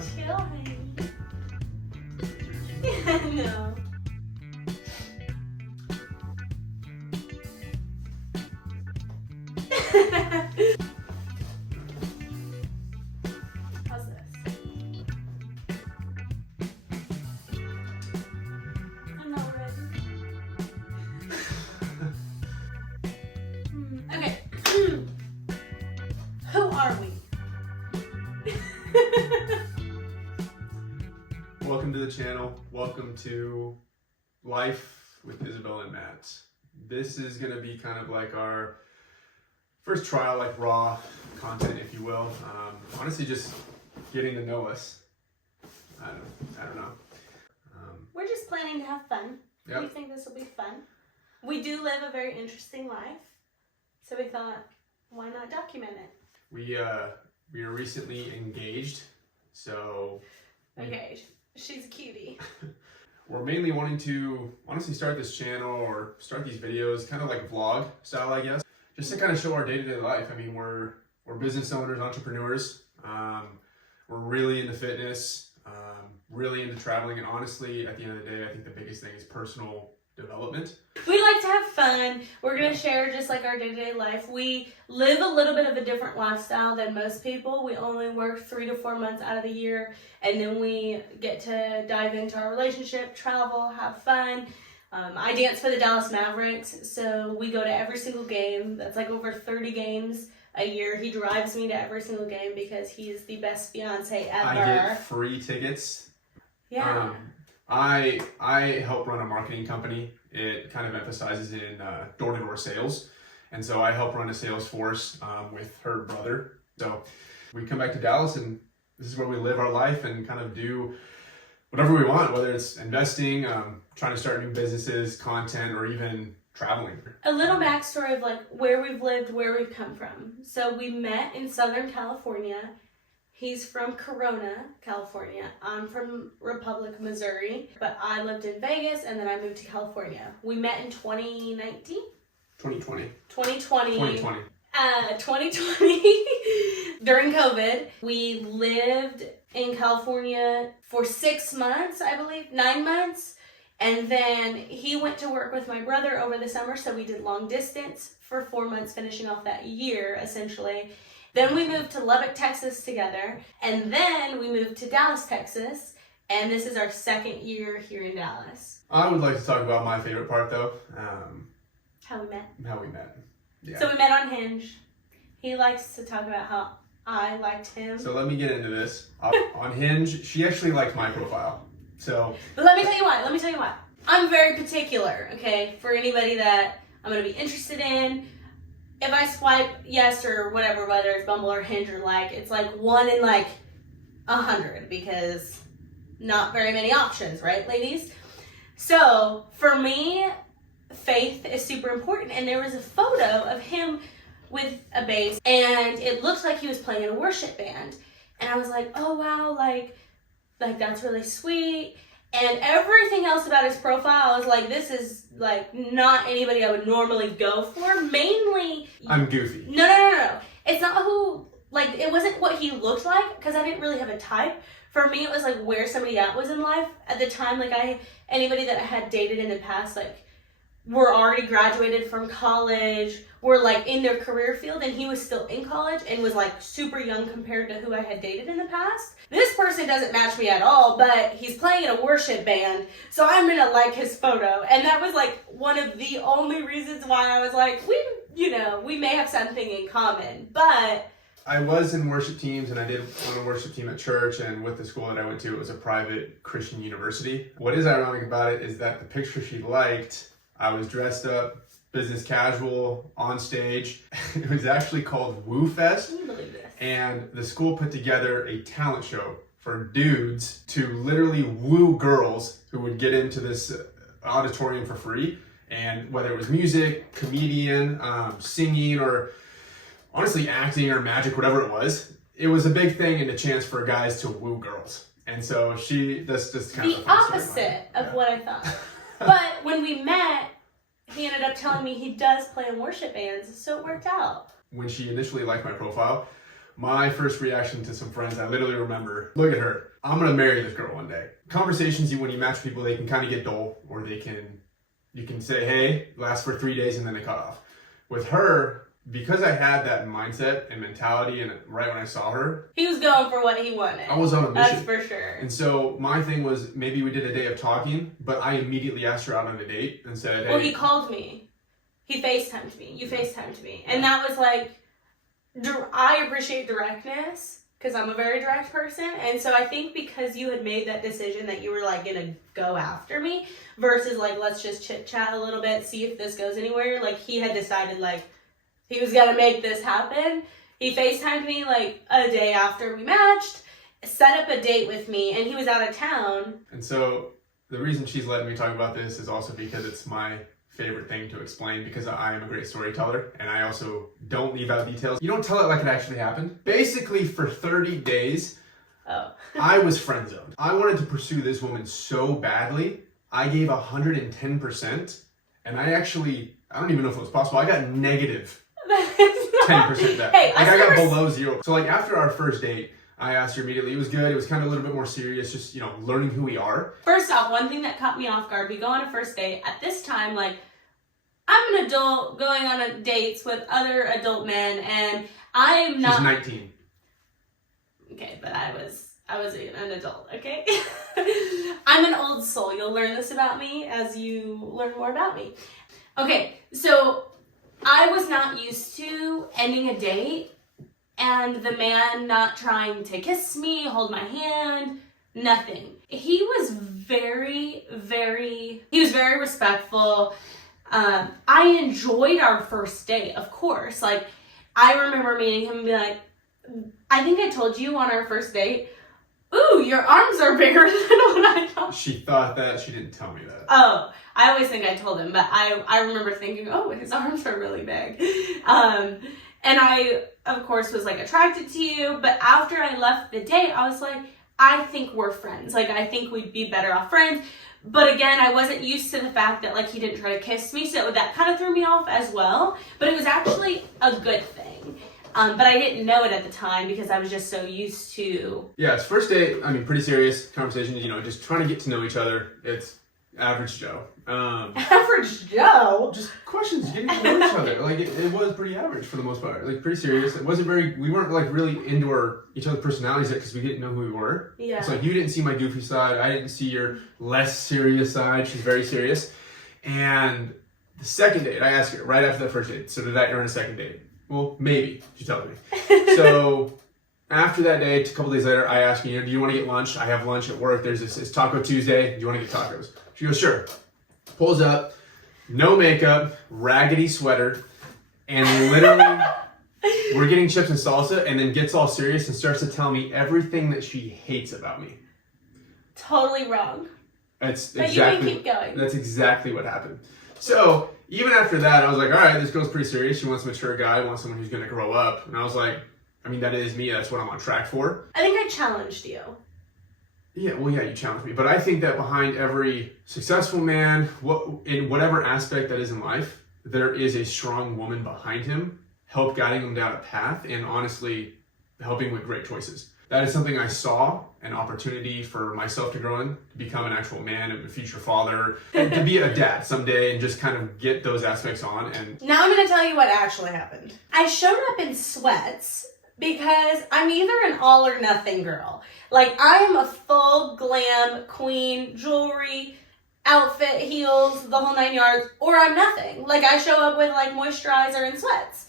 Chill, honey. Yeah, no. How's this? I'm not ready. Okay. Who are we? Welcome to the channel. Welcome to Life with Isabel and Matt. This is going to be kind of like our first trial, like raw content, if you will. Honestly, just getting to know us. I don't know. We're just planning to have fun. Yep. We think this will be fun. We do live a very interesting life, so we thought, why not document it? We are recently engaged, so Okay, she's a cutie. we're mainly wanting to honestly start this channel or start these videos kind of like vlog style, I guess, just to kind of show our day-to-day life. I mean, we're business owners, entrepreneurs. We're really into fitness, really into traveling, and honestly, at the end of the day, I think the biggest thing is personal development. We like to have fun. We're going to share just like our day-to-day life. We live a little bit of a different lifestyle than most people. We only work 3 to 4 months out of the year, and then we get to dive into our relationship, travel, have fun. I dance for the Dallas Mavericks, so we go to every single game. That's like over 30 games a year. He drives me to every single game because he's the best fiance ever. I get free tickets. Yeah. I help run a marketing company. It kind of emphasizes in door-to-door sales. And so I help run a sales force with her brother. So we come back to Dallas, and this is where we live our life and kind of do whatever we want, whether it's investing, trying to start new businesses, content, or even traveling. A little backstory of like where we've lived, where we've come from. So we met in Southern California. He's from Corona, California. I'm from Republic, Missouri, but I lived in Vegas and then I moved to California. We met in 2019? 2020. 2020. 2020 during COVID. We lived in California for 6 months, I believe, 9 months. And then he went to work with my brother over the summer, so we did long distance for 4 months, finishing off that year, essentially. Then we moved to Lubbock, Texas together, and then we moved to Dallas, Texas, and this is our second year here in Dallas. I would like to talk about my favorite part, though. How we met. How we met. Yeah. So we met on Hinge. He likes to talk about how I liked him. So let me get into this. On Hinge, she actually liked my profile. So, But let me tell you why. I'm very particular, okay, for anybody that I'm going to be interested in. If I swipe yes or whatever, whether it's Bumble or Hinge or like, it's like 1 in like 100 because not very many options, right, ladies? So for me, faith is super important. And there was a photo of him with a bass, and it looked like he was playing in a worship band. And I was like, oh wow, like that's really sweet. And everything else about his profile, I was like, this is like not anybody I would normally go for. Mainly, I'm goofy. No. It's not who, like, it wasn't what he looked like, because I didn't really have a type. For me, it was like where somebody at was in life at the time. Like anybody that I had dated in the past, like, were already graduated from college, were like in their career field, and he was still in college and was like super young compared to who I had dated in the past. This person doesn't match me at all, but he's playing in a worship band, so I'm gonna like his photo. And that was like one of the only reasons why I was like, we may have something in common. But I was in worship teams, and I did on a worship team at church, and with the school that I went to, it was a private Christian university. What is ironic about it is that the picture she liked, I was dressed up, business casual, on stage. It was actually called Woo Fest. can you believe this? And the school put together a talent show for dudes to literally woo girls who would get into this auditorium for free. And whether it was music, comedian, singing, or honestly acting or magic, whatever it was a big thing and a chance for guys to woo girls. And so that's just kind of the a fun opposite storyline. of what I thought. But when we met, he ended up telling me he does play in worship bands, so it worked out. When she initially liked my profile, My first reaction to some friends, I literally remember, look at her. I'm going to marry this girl one day. Conversations, when you match people, they can kind of get dull, or you can say, hey, last for 3 days, and then they cut off. With her, because I had that mindset and mentality, and right when I saw her, he was going for what he wanted. I was on a mission. That's for sure. And so my thing was, maybe we did a day of talking, but I immediately asked her out on a date and said, hey. Well, he called me. He FaceTimed me. You FaceTimed me. And that was like, I appreciate directness because I'm a very direct person. And so I think because you had made that decision that you were like going to go after me versus like, let's just chit chat a little bit, see if this goes anywhere. Like he had decided like he was going to make this happen. He FaceTimed me like a day after we matched, set up a date with me, and he was out of town. And so the reason she's letting me talk about this is also because it's my favorite thing to explain, because I am a great storyteller and I also don't leave out details. You don't tell it like it actually happened. Basically, for 30 days, I was friend zoned. I wanted to pursue this woman so badly. I gave 110%, and I don't even know if it was possible. I got negative 10% back. Hey, I got below zero. So like after our first date, I asked her immediately. It was good. It was kind of a little bit more serious, just, learning who we are. First off, one thing that caught me off guard, we go on a first date. At this time, like, I'm an adult going on dates with other adult men, and I'm not... She's 19. Okay, but I was an adult, okay? I'm an old soul. You'll learn this about me as you learn more about me. Okay, so I was not used to ending a date and the man not trying to kiss me, hold my hand, nothing. He was very respectful. I enjoyed our first date, of course. Like, I remember meeting him and be like, I think I told you on our first date, ooh, your arms are bigger than what I thought. She thought that. She didn't tell me that. Oh, I always think I told him, but I remember thinking, oh, his arms are really big. And I, of course, was, like, attracted to you. But after I left the date, I was like, I think we're friends. Like, I think we'd be better off friends. But again, I wasn't used to the fact that, like, he didn't try to kiss me. So that kind of threw me off as well. But it was actually a good thing. But I didn't know it at the time because I was just so used to... Yeah, it's first date. I mean, pretty serious conversation. Just trying to get to know each other. It's average Joe. Average Joe? Just questions, getting to know each other. Like, it was pretty average for the most part. Like, pretty serious. It wasn't we weren't, like, really into each other's personalities yet because we didn't know who we were. Yeah. It's like, you didn't see my goofy side. I didn't see your less serious side. She's very serious. And the second date, I asked her right after that first date, so did I earn a second date? Well, maybe, she tells me. So after that day, a couple days later, I asked her, do you want to get lunch? I have lunch at work. It's Taco Tuesday. Do you want to get tacos? She goes, sure. Pulls up, no makeup, raggedy sweater, and literally we're getting chips and salsa, and then gets all serious and starts to tell me everything that she hates about me. Totally wrong. That's but exactly, you can keep going. That's exactly what happened. So even after that, I was like, all right, this girl's pretty serious. She wants a mature guy, wants someone who's going to grow up. And I was like, I mean, that is me. That's what I'm on track for. I think I challenged you. Yeah, well, yeah, you challenged me. But I think that behind every successful man, in whatever aspect that is in life, there is a strong woman behind him, guiding him down a path, and honestly, helping with great choices. That is something I saw, an opportunity for myself to grow in, to become an actual man, a future father, and to be a dad someday, and just kind of get those aspects on. And now I'm going to tell you what actually happened. I showed up in sweats because I'm either an all or nothing girl. Like, I am a full glam queen, jewelry, outfit, heels, the whole 9 yards, or I'm nothing. Like, I show up with, like, moisturizer and sweats.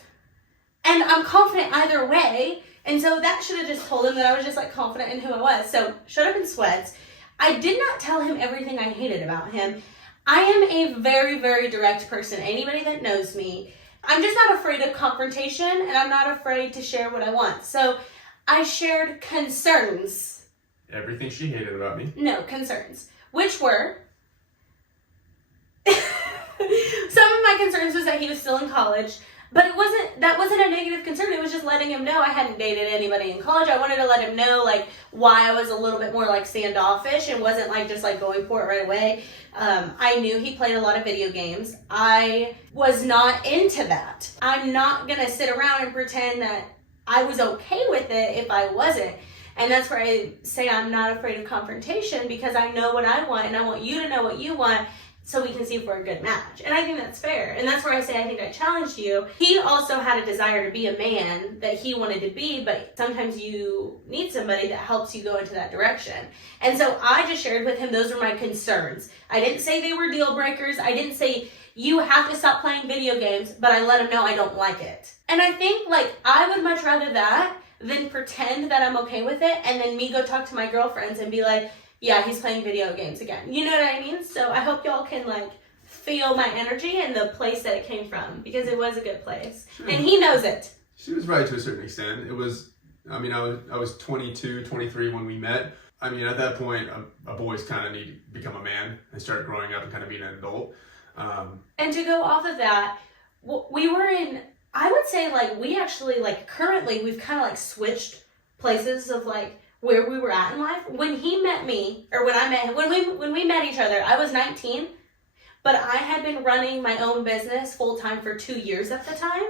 And I'm confident either way. And so that should have just told him that I was just, like, confident in who I was. So, showed up in sweats. I did not tell him everything I hated about him. I am a very, very direct person. Anybody that knows me, I'm just not afraid of confrontation, and I'm not afraid to share what I want. So, I shared concerns. Everything she hated about me. No, concerns. Which were... Some of my concerns was that he was still in college. But that wasn't a negative concern. It was just letting him know I hadn't dated anybody in college. I wanted to let him know, like, why I was a little bit more, like, standoffish and wasn't, like, just, like, going for it right away. I knew he played a lot of video games. I was not into that. I'm not going to sit around and pretend that I was okay with it if I wasn't. And that's where I say I'm not afraid of confrontation, because I know what I want and I want you to know what you want, so we can see if we're a good match. And I think that's fair. And that's where I say I think I challenged you. He also had a desire to be a man that he wanted to be, but sometimes you need somebody that helps you go into that direction. And so I just shared with him those are my concerns. I didn't say they were deal breakers. I didn't say you have to stop playing video games, but I let him know I don't like it. And I think like I would much rather that than pretend that I'm okay with it and then me go talk to my girlfriends and be like, yeah, he's playing video games again. You know what I mean? So I hope y'all can like feel my energy and the place that it came from, because it was a good place. Sure. And he knows it. She was right to a certain extent. It was, I mean, I was 22, 23 when we met. I mean, at that point, a boys kind of need to become a man and start growing up and kind of being an adult. And to go off of that, we were in, I would say like we actually like currently we've kind of like switched places of like where we were at in life. When he met me, or when I met him, when we met each other, I was 19, but I had been running my own business full time for 2 years at the time,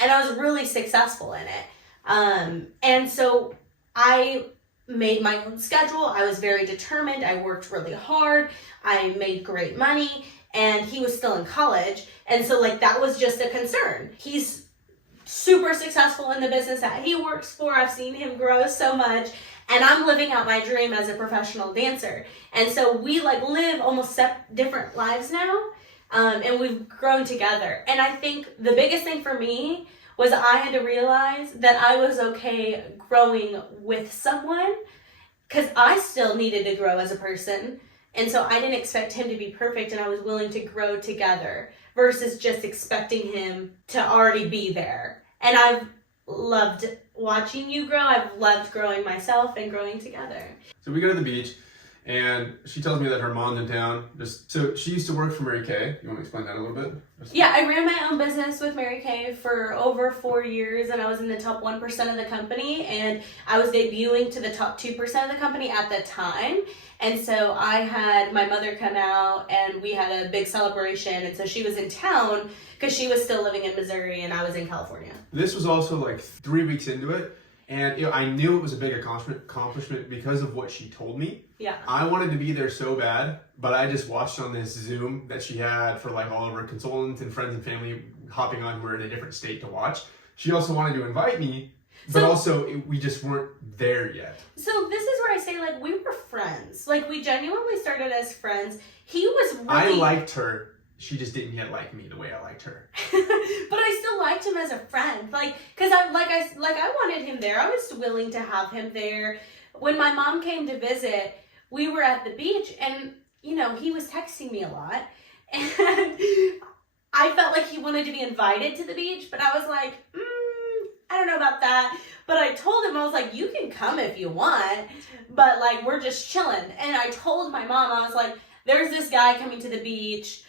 and I was really successful in it. And so I made my own schedule. I was very determined. I worked really hard. I made great money, and he was still in college. And so like that was just a concern. He's super successful in the business that he works for. I've seen him grow so much. And I'm living out my dream as a professional dancer. And so we like live almost different lives now. And we've grown together. And I think the biggest thing for me was I had to realize that I was okay growing with someone, because I still needed to grow as a person. And so I didn't expect him to be perfect, and I was willing to grow together versus just expecting him to already be there. And I've loved watching you grow. I've loved growing myself and growing together. So we go to the beach, and she tells me that her mom's in town. So she used to work for Mary Kay. You want to explain that a little bit? Yeah, I ran my own business with Mary Kay for over 4 years, and I was in the top 1% of the company, and I was debuting to the top 2% of the company at the time. And so I had my mother come out, and we had a big celebration, and so she was in town because she was still living in Missouri and I was in California. This was also like 3 weeks into it, and you know, I knew it was a big accomplishment because of what she told me. Yeah. I wanted to be there so bad, but I just watched on this Zoom that she had for like all of her consultants and friends and family hopping on who were in a different state to watch. She also wanted to invite me, but we just weren't there yet. So this is where I say like we were friends. Like we genuinely started as friends. He was really... I liked her. She just didn't yet like me the way I liked her. But I still liked him as a friend. Like, cause I wanted him there. I was willing to have him there. When my mom came to visit, we were at the beach, and you know, he was texting me a lot, and I felt like he wanted to be invited to the beach, but I was like, I don't know about that. But I told him, I was like, you can come if you want, but like, we're just chilling. And I told my mom, I was like, there's this guy coming to the beach,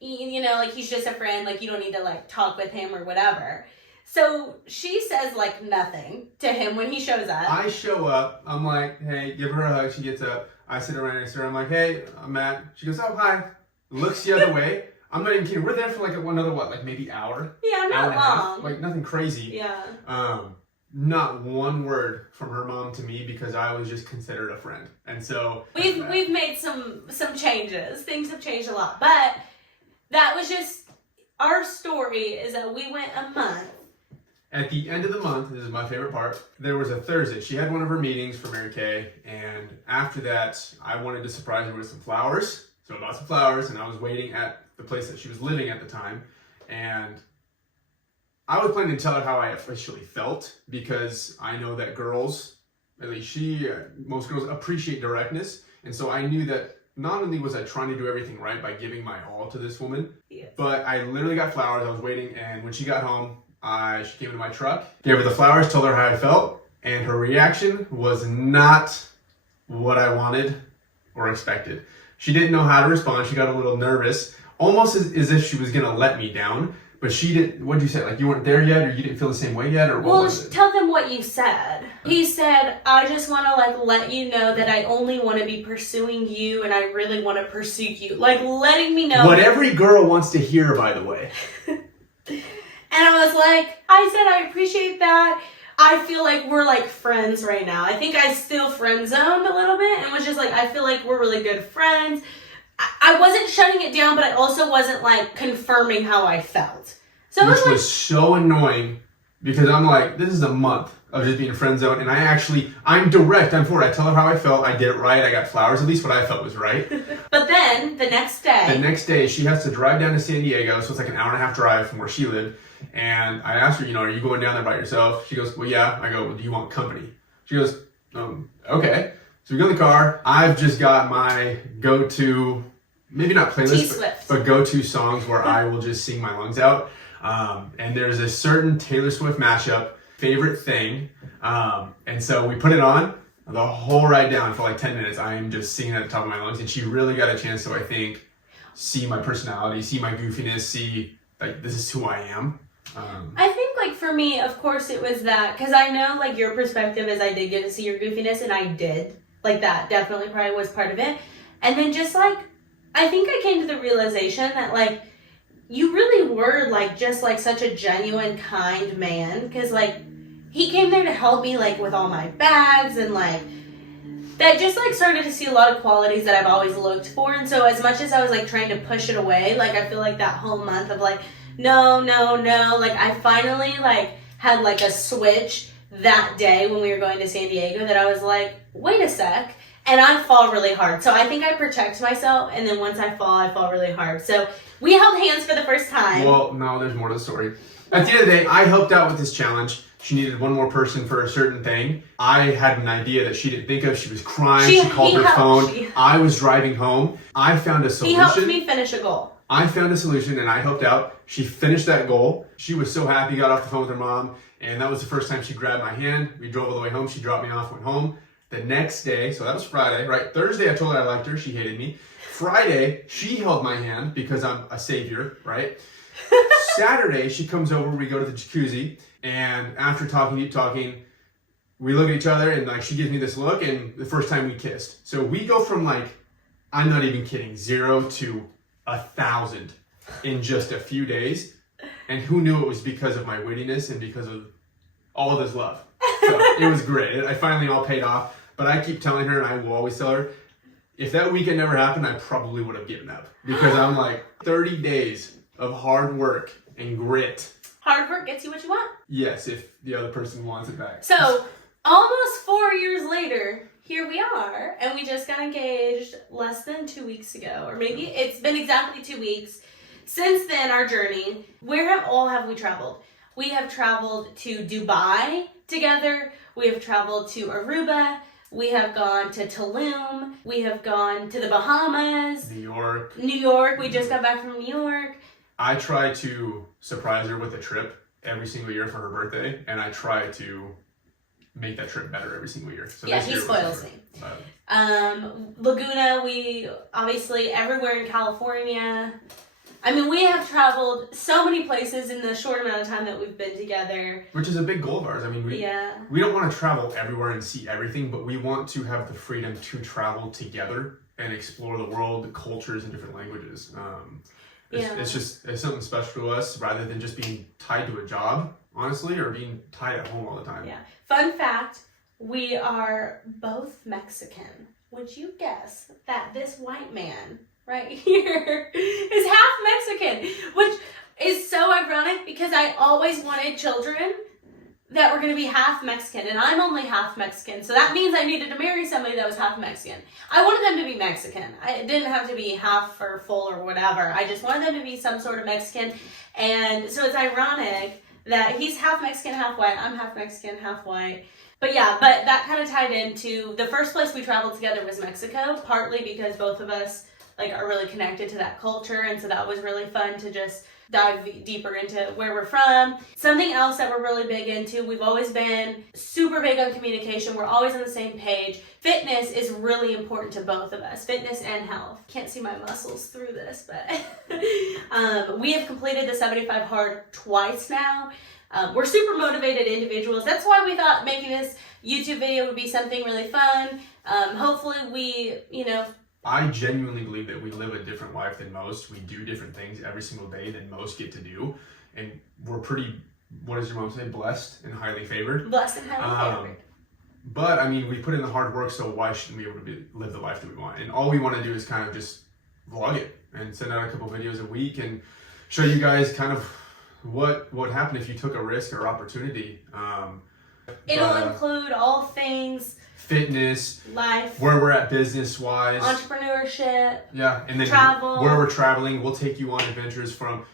you know, like he's just a friend, like you don't need to like talk with him or whatever. So she says like nothing to him when he shows up. I show up, I'm like, hey, give her a hug. She gets up, I sit around next to her, I'm like, hey, I'm Matt. She goes, oh, hi. Looks the other way. I'm not even kidding. We're there for like another, like maybe hour? Yeah, not long. Like nothing crazy. Yeah. Not one word from her mom to me because I was just considered a friend. And so we've made some changes. Things have changed a lot. But that was just our story, is that we went a month. At the end of the month, this is my favorite part, there was a Thursday. She had one of her meetings for Mary Kay, and after that, I wanted to surprise her with some flowers. So I bought some flowers, and I was waiting at the place that she was living at the time, and I was planning to tell her how I officially felt, because I know that girls, at least most girls appreciate directness, and so I knew that not only was I trying to do everything right by giving my all to this woman, yes, but I literally got flowers. I was waiting, and when she got home, she came into my truck, gave her the flowers, told her how I felt, and her reaction was not what I wanted or expected. She didn't know how to respond. She got a little nervous, almost as if she was going to let me down. But she didn't. What'd you say? Like you weren't there yet, or you didn't feel the same way yet, or what was it? Tell them what you said. He said, "I just want to like let you know that I only want to be pursuing you, and I really want to pursue you." Like letting me know what every girl wants to hear, by the way. And I was like, I said, I appreciate that. I feel like we're like friends right now. I think I still friend zoned a little bit and was just like, I feel like we're really good friends. I wasn't shutting it down, but I also wasn't like confirming how I felt. So Which it was, was so annoying because I'm like, this is a month of just being friend zone, and I'm direct, I'm forward. I tell her how I felt, I did it right, I got flowers, at least what I felt was right. But then the next day, she has to drive down to San Diego, so it's like an hour and a half drive from where she lived. And I asked her, are you going down there by yourself? She goes, well, yeah. I go, well, do you want company? She goes, okay. So we go in the car. I've just got my go-to, maybe not playlist, but go-to songs where I will just sing my lungs out. And there's a certain Taylor Swift mashup, Favorite Thing. And so we put it on the whole ride down for like 10 minutes. I am just singing at the top of my lungs. And she really got a chance to, I think, see my personality, see my goofiness, see like this is who I am. I think like for me, of course it was that, because I know like your perspective is I did get to see your goofiness, and I did. Like that definitely probably was part of it. And then just like, I think I came to the realization that like, you really were like just like such a genuine, kind man, because like he came there to help me like with all my bags, and like that just like started to see a lot of qualities that I've always looked for. And so as much as I was like trying to push it away, like I feel like that whole month of like no, like I finally like had like a switch that day when we were going to San Diego that I was like, wait a sec. And I fall really hard. So I think I protect myself, and then once I fall really hard. So we held hands for the first time. Well, no, there's more to the story. At the end of the day, I helped out with this challenge. She needed one more person for a certain thing. I had an idea that she didn't think of. She was crying. She called her phone. I was driving home. I found a solution. He helped me finish a goal. I found a solution and I helped out. She finished that goal. She was so happy, got off the phone with her mom. And that was the first time she grabbed my hand. We drove all the way home. She dropped me off, went home. The next day, so that was Friday, right? Thursday, I told her I liked her. She hated me. Friday, she held my hand because I'm a savior, right? Saturday, she comes over. We go to the jacuzzi. And after talking, we look at each other, and like she gives me this look, and the first time we kissed. So we go from like, I'm not even kidding, 0 to 1,000 in just a few days. And who knew it was because of my wittiness and because of all of this love. So it was great. I finally all paid off. But I keep telling her, and I will always tell her, if that weekend never happened, I probably would have given up. Because I'm like, 30 days of hard work and grit. Hard work gets you what you want. Yes, if the other person wants it back. So, almost 4 years later, here we are, and we just got engaged less than 2 weeks ago, or maybe it's been exactly 2 weeks. Since then, our journey, where have we traveled? We have traveled to Dubai together. We have traveled to Aruba. We have gone to Tulum. We have gone to the Bahamas. New York. We just got back from New York. I try to surprise her with a trip every single year for her birthday, and I try to make that trip better every single year. So yeah, he spoils me. Laguna, we obviously everywhere in California. I mean, we have traveled so many places in the short amount of time that we've been together. Which is a big goal of ours. I mean, we don't want to travel everywhere and see everything, but we want to have the freedom to travel together and explore the world, the cultures, and different languages. It's something special to us rather than just being tied to a job, honestly, or being tied at home all the time. Yeah. Fun fact, we are both Mexican. Would you guess that this white man right here is half Mexican? Which is so ironic because I always wanted children that were going to be half Mexican, and I'm only half Mexican, so that means I needed to marry somebody that was half Mexican. I wanted them to be Mexican. It didn't have to be half or full or whatever. I just wanted them to be some sort of Mexican, and so it's ironic that he's half Mexican, half white. I'm half Mexican, half white. But yeah, but that kind of tied into the first place we traveled together was Mexico, partly because both of us like are really connected to that culture, and so that was really fun to just dive deeper into where we're from. Something else that we're really big into, we've always been super big on communication. We're always on the same page. Fitness is really important to both of us, fitness and health. Can't see my muscles through this, but we have completed the 75 Hard twice now. We're super motivated individuals. That's why we thought making this YouTube video would be something really fun. Hopefully we, I genuinely believe that we live a different life than most. We do different things every single day than most get to do. And we're pretty what does your mom say? Blessed and highly favored. Blessed and highly favored. But I mean, we put in the hard work, so why shouldn't we be able to live the life that we want? And all we want to do is kind of just vlog it and send out a couple videos a week and show you guys kind of what happened if you took a risk or opportunity. It'll include all things fitness, life, where we're at business wise, entrepreneurship, yeah, and then travel, where we're traveling. We'll take you on adventures from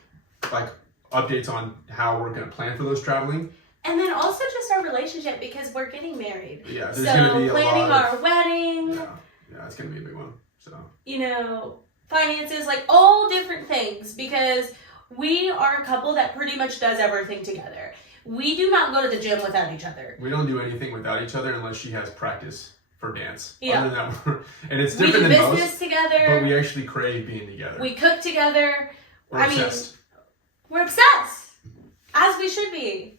like updates on how we're going to plan for those traveling. And then also just our relationship, because we're getting married. Yeah, there's going to be a planning lot our wedding. Yeah, it's going to be a big one. So, you know, finances, like all different things, because we are a couple that pretty much does everything together. We do not go to the gym without each other. We don't do anything without each other unless she has practice for dance. Yeah. Other than that, and it's We different do than business most, together. but we actually crave being together. We cook together. We're obsessed. We're obsessed, as we should be.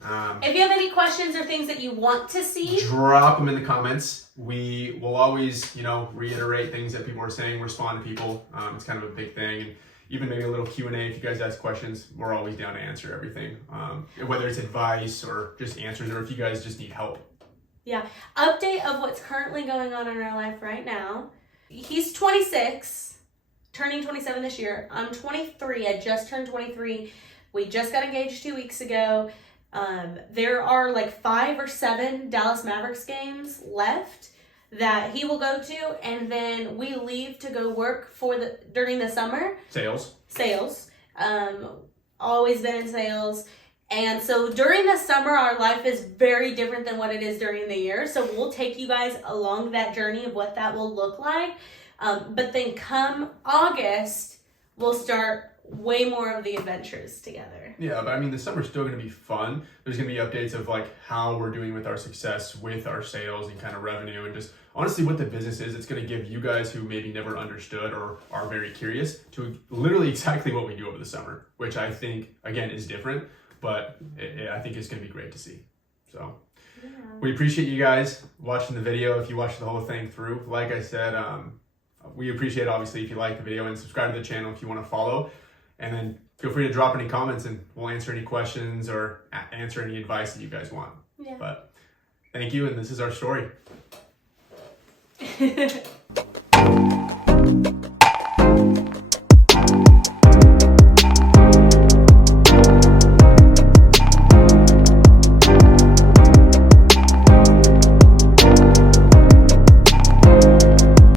Um, If you have any questions or things that you want to see, drop them in the comments. We will always, reiterate things that people are saying, respond to people. It's kind of a big thing. And even maybe a little Q&A. If you guys ask questions, we're always down to answer everything. Whether it's advice or just answers, or if you guys just need help. yeah. Update of what's currently going on in our life right now. He's 26, turning 27 this year. I'm 23. I just turned 23. We just got engaged 2 weeks ago. There are like 5 or 7 Dallas Mavericks games left that he will go to, and then we leave to go work during the summer. Sales. Always been in sales. And so during the summer, our life is very different than what it is during the year. So we'll take you guys along that journey of what that will look like. But then come August, we'll start way more of the adventures together. Yeah, but I mean, the summer's still going to be fun. There's going to be updates of like how we're doing with our success with our sales and kind of revenue, and just honestly what the business is. It's going to give you guys who maybe never understood or are very curious to literally exactly what we do over the summer, which I think, again, is different, but I think it's going to be great to see. So yeah. We appreciate you guys watching the video. If you watched the whole thing through, like I said, we appreciate obviously if you like the video, and subscribe to the channel if you want to follow. And then feel free to drop any comments and we'll answer any questions or answer any advice that you guys want. Yeah. But thank you, and this is our story.